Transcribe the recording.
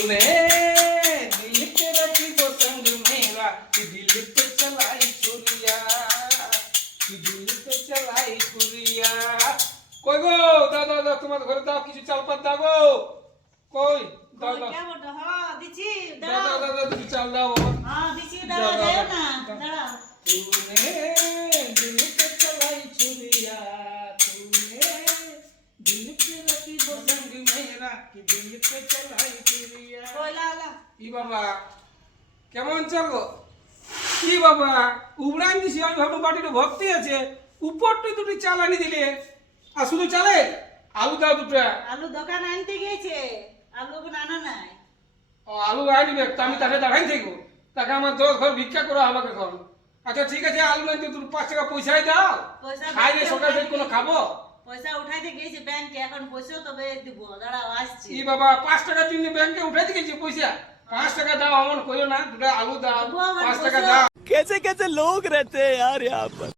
तूने दिल के रखी वो संग मेरा कि दिल पे चलाई छुरिया कि दिल पे चलाई छुरिया কই গো দাও দাও দাও তোমার ঘরে দাও কিছু চাল পাত দাও গো কই দাও দাও क्या बोल रहा हाँ दिची দাও দাও দাও দাও কিছু চাল দাও हाँ दिची दाड़ा दे ना दाड़ा तूने दिल पे चलाई छुरिया तूने दिल पे रखी वो संग मेरा कि दिल पे चलाई छुरिया कोई ला ला ই বাবা কেমন চলো কি বাবা উবড়ান দিছি আমি ভাবো বাটিতে ভক্তি আছে উপরটা দুটি চালানি দিলে আর শুধু চালে আলু দাও দুটো আলু দোকান আনতে গেছে আলু বানানো নাই ও আলু আনিবে তো আমি তাকে দাঁড়াই থাকবো তাকে আমার 10 ঘর ভিক্ষা করা হবে এখন আচ্ছা ঠিক আছে আলু আনতে তুমি 5 টাকা পয়সাই দাও পয়সা খাইলে সকালে থেকে কোনো খাবো পয়সা উঠাইতে গেছে ব্যাংকে এখন পয়সা তবে দিব দাঁড়াও আসছি ই বাবা 5 টাকা তুমি ব্যাংকে উঠাইতে গেছি পয়সা 5 টাকা দাও আমার কইও না দুটো আলু দাও 5 টাকা দাও कैसे कैसे लोग रहते हैं यार यहाँ पर।